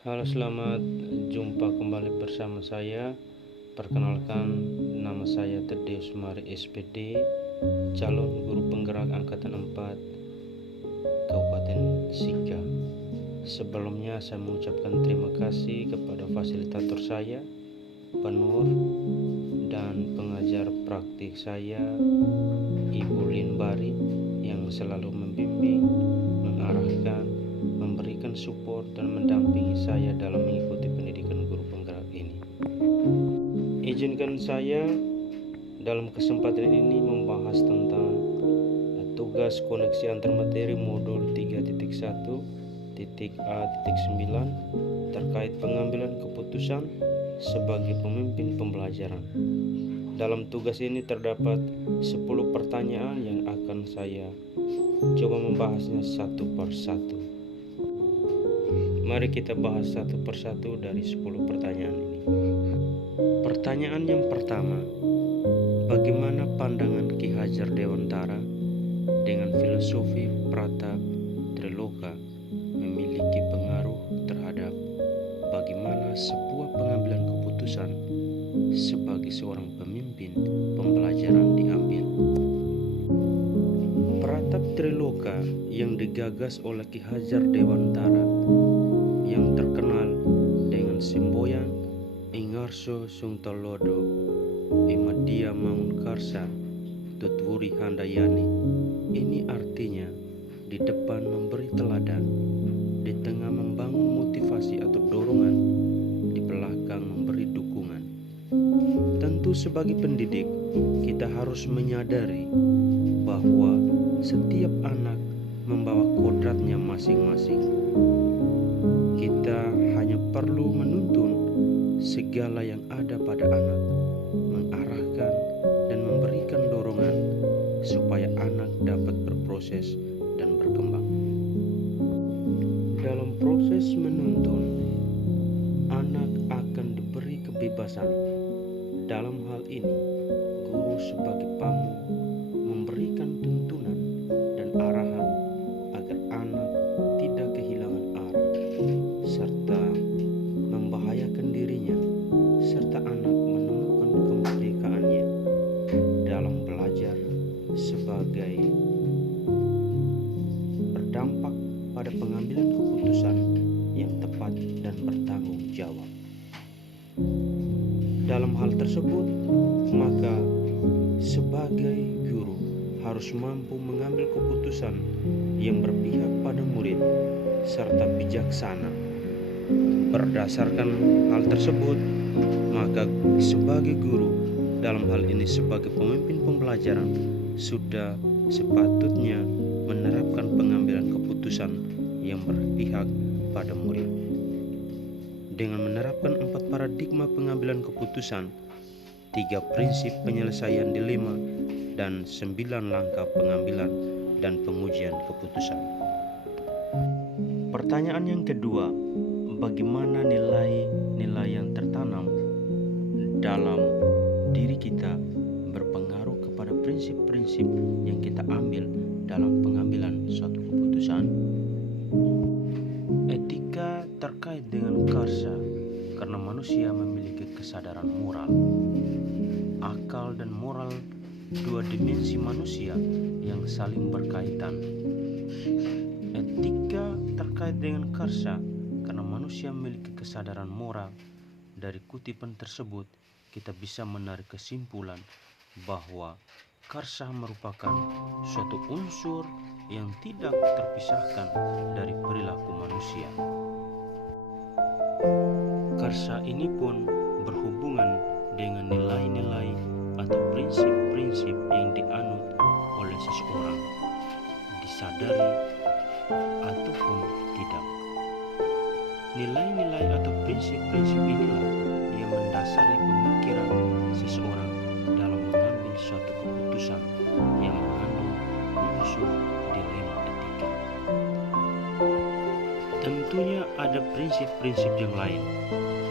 Halo, selamat jumpa kembali bersama saya. Perkenalkan, nama saya Tadeus Mari SPD, calon guru penggerak angkatan 4 Kabupaten Sika. Sebelumnya saya mengucapkan terima kasih kepada fasilitator saya, penur dan pengajar praktik saya, Ibu Linbari, yang selalu membimbing, mengarahkan, memberikan support dan mendampingi saya dalam mengikuti pendidikan guru penggerak ini. Izinkan saya dalam kesempatan ini membahas tentang tugas koneksi antar materi modul 3.1.A.9 terkait pengambilan keputusan sebagai pemimpin pembelajaran. Dalam tugas ini terdapat 10 pertanyaan yang akan saya coba membahasnya satu persatu. Mari kita bahas satu persatu dari 10 pertanyaan ini. Pertanyaan yang pertama, bagaimana pandangan Ki Hajar Dewantara dengan filosofi Pratap Triloka memiliki pengaruh terhadap bagaimana sebuah pengambilan keputusan sebagai seorang pemimpin pembelajaran diambil? Pratap Triloka yang digagas oleh Ki Hajar Dewantara yang terkenal dengan semboyan Ingarso Sungtolodo Imadia Mangunkarsa Tutwuri Handayani. Ini artinya di depan memberi teladan, di tengah membangun motivasi atau dorongan, di belakang memberi dukungan. Tentu sebagai pendidik kita harus menyadari bahwa setiap anak membawa kodratnya masing-masing. Kita hanya perlu menuntun segala yang ada pada anak, mengarahkan dan memberikan dorongan supaya anak dapat berproses dan berkembang. Dalam proses menuntun, anak akan diberi kebebasan. Dalam hal ini, guru sebagai pamu memberikan tuntunan dan arahan agar anak tidak kehilangan arah serta membahayakan dirinya, serta anak menemukan kemerdekaannya dalam belajar sebagai berdampak pada pengambilan keputusan yang tepat dan bertanggung jawab. Dalam hal tersebut, maka sebagai guru harus mampu mengambil keputusan yang berpihak pada murid serta bijaksana. Berdasarkan hal tersebut, maka sebagai guru, dalam hal ini sebagai pemimpin pembelajaran, sudah sepatutnya menerapkan pengambilan keputusan yang berpihak pada murid. Dengan menerapkan 4 paradigma pengambilan keputusan, 3 prinsip penyelesaian dilema, dan 9 langkah pengambilan dan pengujian keputusan. Pertanyaan yang kedua, bagaimana nilai-nilai yang tertanam dalam diri kita berpengaruh kepada prinsip-prinsip yang kita ambil dalam pengambilan suatu keputusan? Etika terkait dengan karsa karena manusia memiliki kesadaran moral. Akal dan moral, 2 dimensi manusia yang saling berkaitan. Etika terkait dengan karsa karena manusia memiliki kesadaran moral. Dari kutipan tersebut kita bisa menarik kesimpulan bahwa karsa merupakan suatu unsur yang tidak terpisahkan dari perilaku manusia. Karsa ini pun berhubungan dengan nilai-nilai atau prinsip-prinsip yang dianut oleh seseorang, disadari ataupun tidak. Nilai-nilai atau prinsip-prinsip inilah yang mendasari pemikiran seseorang dalam mengambil suatu keputusan yang mengandung unsur dilema etika. Tentunya ada prinsip-prinsip yang lain,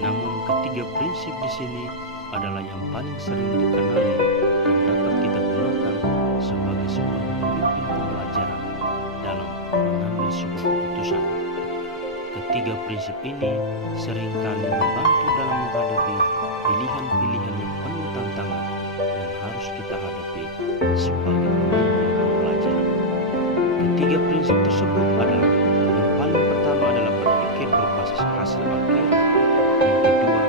namun ketiga prinsip di sini adalah yang paling sering dikenali dan dapat kita gunakan sebagai seorang pemimpin pembelajaran dalam mengambil sebuah keputusan. Ketiga Ketiga prinsip ini seringkali membantu dalam menghadapi pilihan-pilihan yang penuh tantangan yang harus kita hadapi sebagai pemimpin pembelajaran. Ketiga prinsip tersebut adalah: yang paling pertama adalah berpikir berbasis hasil akhir, yang kedua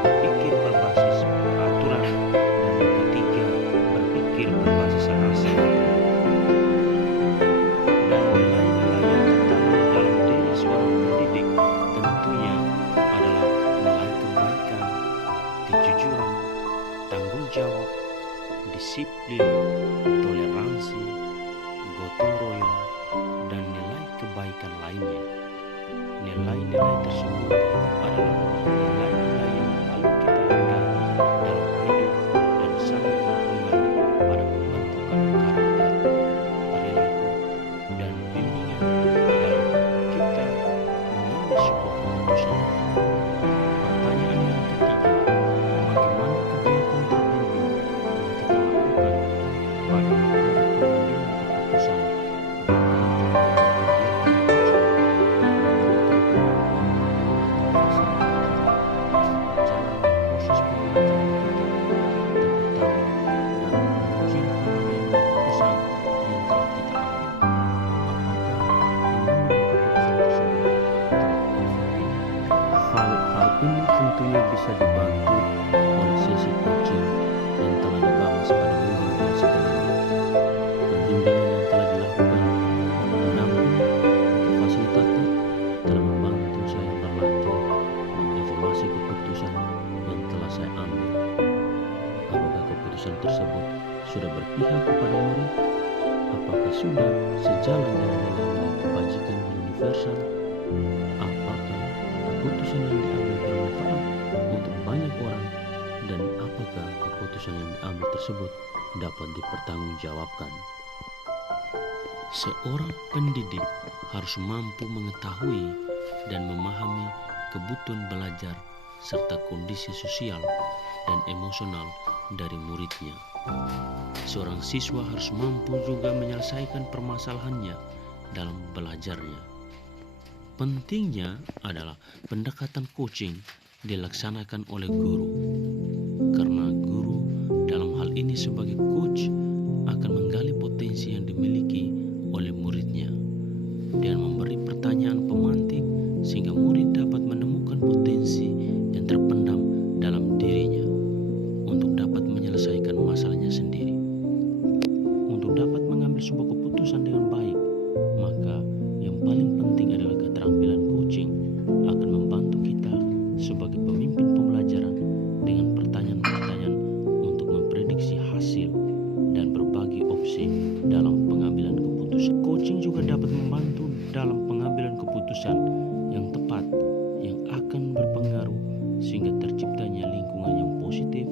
berpikir berbasis aturan, dan yang ketiga berpikir berbasis rasa. Dan nilai-nilai yang tertanam dalam diri seorang pendidik tentunya adalah nilai kebaikan, kejujuran, tanggung jawab, disiplin, toleransi, gotong royong, dan nilai kebaikan lainnya. Nilai-nilai tersebut adalah nilai-nilai yang paling kita hargai dalam hidup dan sangat berpengaruh pada pembentukan karakter, perilaku, dan bimbingan dalam kita mengambil sebuah keputusan. Pertanyaan yang ketiga, bagaimana kegiatan terbimbing yang kita lakukan pada metode pengambilan keputusan ini tentunya bisa dibantu oleh sesi coaching yang telah dibahas pada minggu yang sebelumnya. Pembimbingan yang telah dilakukan oleh pendamping atau fasilitator telah membantu saya berlatih mengevaluasi keputusan yang telah saya ambil. Apakah keputusan tersebut sudah berpihak kepada murid? Apakah sudah sejalan dengan nilai-nilai kebajikan universal? Apakah keputusan yang diambil bermanfaat untuk banyak orang, dan apakah keputusan yang diambil tersebut dapat dipertanggungjawabkan? Seorang pendidik harus mampu mengetahui dan memahami kebutuhan belajar serta kondisi sosial dan emosional dari muridnya. Seorang siswa harus mampu juga menyelesaikan permasalahannya dalam belajarnya. Pentingnya adalah pendekatan coaching dilaksanakan oleh guru, karena guru dalam hal ini sebagai coach akan menggali potensi yang dimiliki oleh muridnya dan memberi pertanyaan pemantik sehingga murid dapat menemukan potensi yang terpendam dalam dirinya untuk dapat menyelesaikan masalahnya sendiri. Untuk dapat mengambil sebuah keputusan dengan baik, maka yang paling penting adalah keterampilan coaching akan membantu kita sebagai pemimpin pembelajaran dengan pertanyaan-pertanyaan untuk memprediksi hasil dan berbagi opsi dalam pengambilan keputusan. Coaching juga dapat membantu dalam pengambilan keputusan yang tepat yang akan berpengaruh sehingga terciptanya lingkungan yang positif,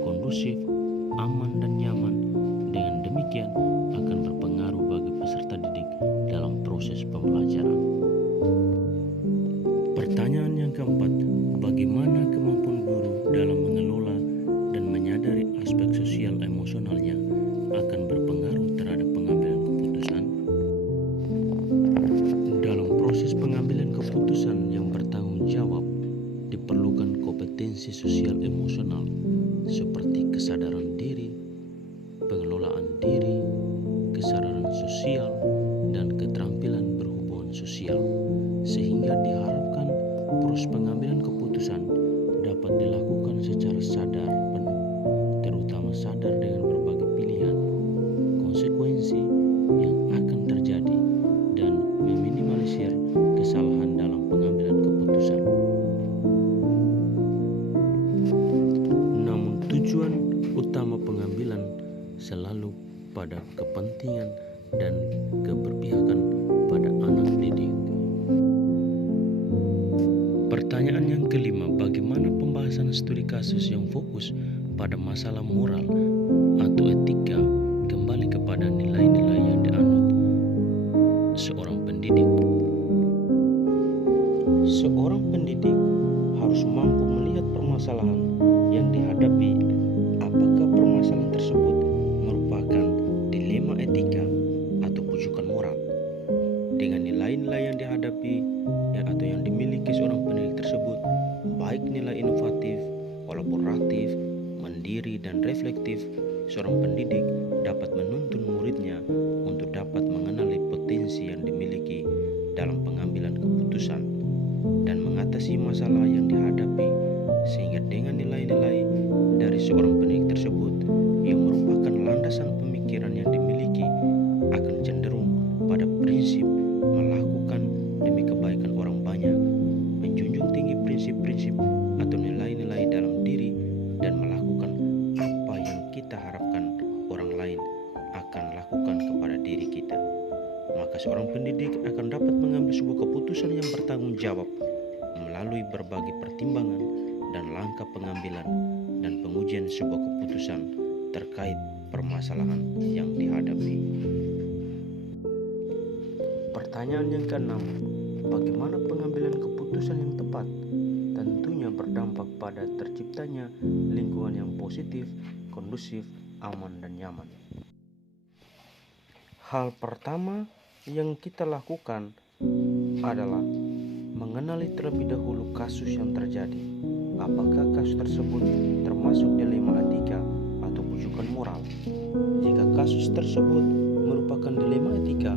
kondusif, aman dan nyaman. Dengan demikian akan berpengaruh bagi peserta didik dalam proses pembelajaran. Pertanyaan yang keempat, bagaimana kemampuan guru dalam mengelola dan menyadari aspek sosial emosionalnya akan berpengaruh terhadap pengambilan keputusan? Dalam proses pengambilan keputusan yang bertanggung jawab, diperlukan kompetensi sosial emosional seperti kesadaran diri, pengelolaan diri, kesadaran sosial, dan keterampilan berhubungan sosial, sehingga diharapkan proses pengambilan keputusan dapat dilakukan secara sadar penuh, terutama sadar dengan berbagai pilihan, konsekuensi yang akan terjadi, dan meminimalisir kesalahan dalam pengambilan keputusan. Namun tujuan utama pengambilan selalu pada kepentingan dan keberpihakan pada anak didik. Pertanyaan yang kelima, bagaimana pembahasan studi kasus yang fokus pada masalah moral atau etika kembali kepada nilai-nilai yang dianut seorang pendidik? Seorang pendidik harus mampu melihat permasalahan yang dihadapi. Apakah permasalahan tersebut merupakan dilema etika atau pujukan moral? Dengan dengan nilai-nilai yang dihadapi atau yang dimiliki seorang pendidik tersebut, baik nilai inovatif, kolaboratif, mandiri, dan reflektif, seorang pendidik dapat menuntun muridnya untuk dapat mengenali potensi yang dimiliki dalam pengambilan keputusan dan mengatasi masalah yang dihadapi, sehingga dengan nilai-nilai dari seorang pendidik tersebut yang merupakan landasan pemikiran yang dimiliki akan cenderung pada prinsip melakukan demi kebaikan orang banyak, menjunjung tinggi prinsip-prinsip atau nilai-nilai dalam diri, dan melakukan apa yang kita harapkan orang lain akan lakukan kepada diri kita. Maka seorang pendidik akan dapat mengambil sebuah keputusan yang bertanggung jawab melalui berbagai pertimbangan dan langkah pengambilan dan pengujian sebuah keputusan terkait permasalahan yang dihadapi. Pertanyaan yang keenam, bagaimana pengambilan keputusan yang tepat? Tentunya berdampak pada terciptanya lingkungan yang positif, kondusif, aman, dan nyaman. Hal pertama yang kita lakukan adalah mengenali terlebih dahulu kasus yang terjadi. Apakah kasus tersebut termasuk dilema etika atau bujukan moral? Jika kasus tersebut merupakan dilema etika,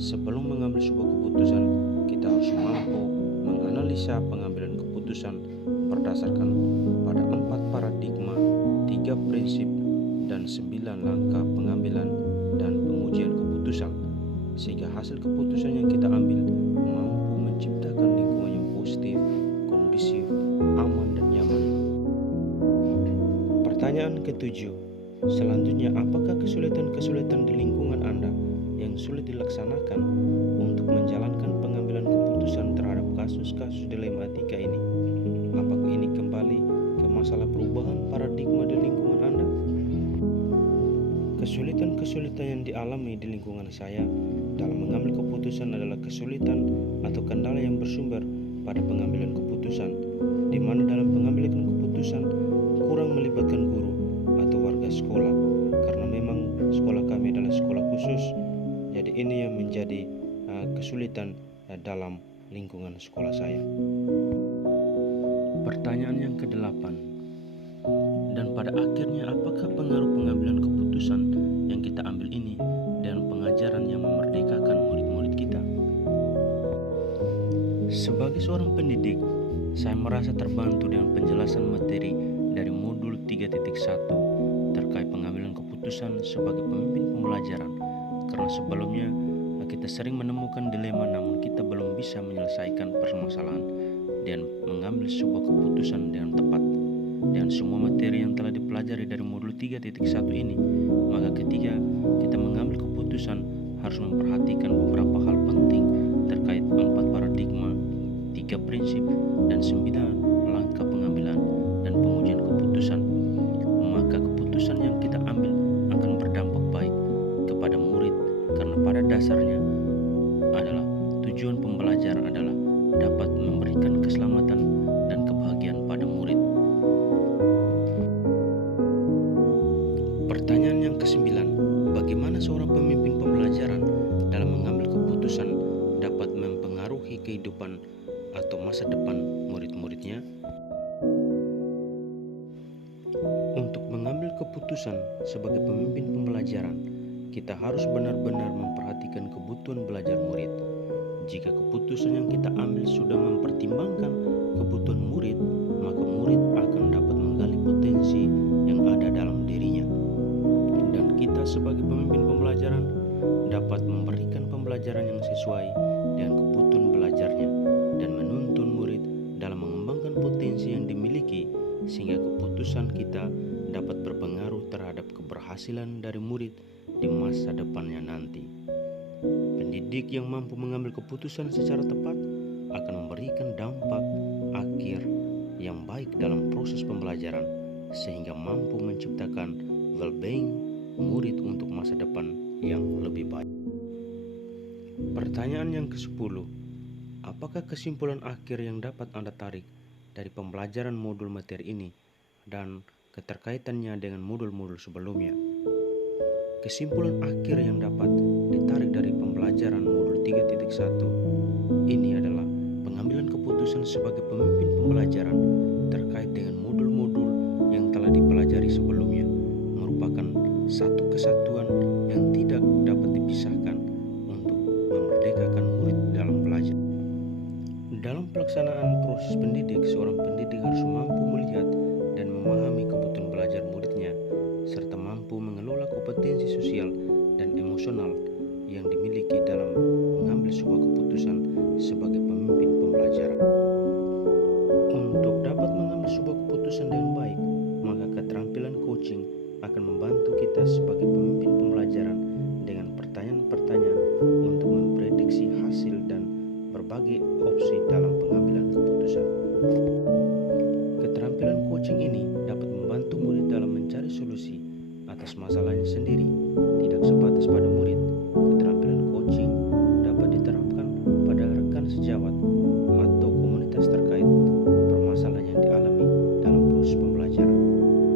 sebelum mengambil sebuah keputusan, kita harus mampu menganalisa pengambilan keputusan berdasarkan pada 4 paradigma, 3 prinsip, dan 9 langkah pengambilan dan pengujian keputusan, sehingga hasil keputusan yang kita ambil mampu menciptakan lingkungan yang positif, kondusif, aman, dan nyaman. Pertanyaan ketujuh, selanjutnya, apakah kesulitan-kesulitan di lingkungan Anda yang sulit dilaksanakan untuk menjalankan pengambilan keputusan terhadap kasus-kasus dilema etika ini? Apakah ini kembali ke masalah perubahan paradigma di lingkungan Anda? Kesulitan-kesulitan yang dialami di lingkungan saya dalam mengambil keputusan adalah kesulitan atau kendala yang bersumber pada pengambilan keputusan, di mana dalam pengambilan keputusan kurang melibatkan guru atau warga sekolah, karena memang sekolah kami adalah sekolah khusus. Jadi ini yang menjadi kesulitan dalam lingkungan sekolah saya. Pertanyaan yang kedelapan, dan pada akhirnya apakah pengaruh pengambilan keputusan yang kita ambil ini dan pengajaran yang memerdekakan murid-murid kita? Sebagai seorang pendidik, saya merasa terbantu dengan penjelasan materi dari modul 3.1 terkait pengambilan keputusan sebagai pemimpin pembelajaran, karena sebelumnya kita sering menemukan dilema namun kita belum bisa menyelesaikan permasalahan dan mengambil sebuah keputusan dengan tepat. Dan semua materi yang telah dipelajari dari modul 3.1 ini, maka ketika kita mengambil keputusan harus memperhatikan beberapa hal penting terkait 4 paradigma, 3 prinsip, dan 9 langkah pengambilan dan pengujian keputusan. Maka keputusan yang kita ambil akan berdampak baik kepada murid, karena pada dasarnya adalah tujuan pembelajaran adalah dapat memberikan keselamatan dan kebahagiaan pada murid. Pertanyaan yang kesembilan, bagaimana seorang pemimpin pembelajaran dalam mengambil keputusan dapat mempengaruhi kehidupan atau masa depan murid-muridnya? Untuk mengambil keputusan sebagai pemimpin pembelajaran, kita harus benar-benar memperhatikan kebutuhan belajar murid. Jika keputusan yang kita ambil sudah mempertimbangkan kebutuhan murid, maka murid akan dapat menggali potensi yang ada dalam dirinya. Dan kita sebagai pemimpin pembelajaran dapat memberikan pembelajaran yang sesuai dengan kebutuhan belajarnya dan menuntun murid dalam mengembangkan potensi yang dimiliki, sehingga keputusan kita dapat berpengaruh terhadap keberhasilan dari murid di masa depannya nanti. Pendidik yang mampu mengambil keputusan secara tepat akan memberikan dampak akhir yang baik dalam proses pembelajaran, sehingga mampu menciptakan well-being murid untuk masa depan yang lebih baik. Pertanyaan yang ke-10, apakah kesimpulan akhir yang dapat Anda tarik dari pembelajaran modul materi ini dan keterkaitannya dengan modul-modul sebelumnya? Kesimpulan akhir yang dapat ditarik dari pembelajaran modul 3.1. Ini adalah pengambilan keputusan sebagai pemimpin pembelajaran terkait dengan modul-modul yang telah dipelajari sebelumnya, merupakan satu kesatuan yang tidak dapat dipisahkan untuk memerdekakan murid dalam belajar. Dalam pelaksanaan proses pendidik, seorang pendidik harus mampu melihat dan memahami kebutuhan belajar muridnya, serta mampu mengelola kompetensi sosial dan emosional yang dimiliki dalam mengambil sebuah keputusan sebagai pemimpin pembelajaran. Untuk dapat mengambil sebuah keputusan dengan baik, maka keterampilan coaching akan membantu kita sebagai pemimpin pembelajaran dengan pertanyaan-pertanyaan untuk memprediksi hasil dan berbagai opsi dalam pengambilan keputusan. Keterampilan coaching ini dapat membantu murid dalam mencari solusi atas masalahnya sendiri, tidak sebatas pada murid. Keterampilan coaching dapat diterapkan pada rekan sejawat atau komunitas terkait permasalahan yang dialami dalam proses pembelajaran.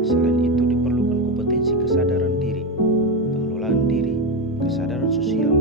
Selain itu, diperlukan kompetensi kesadaran diri, pengelolaan diri, kesadaran sosial,